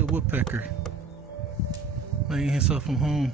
Look at that woodpecker making himself from home.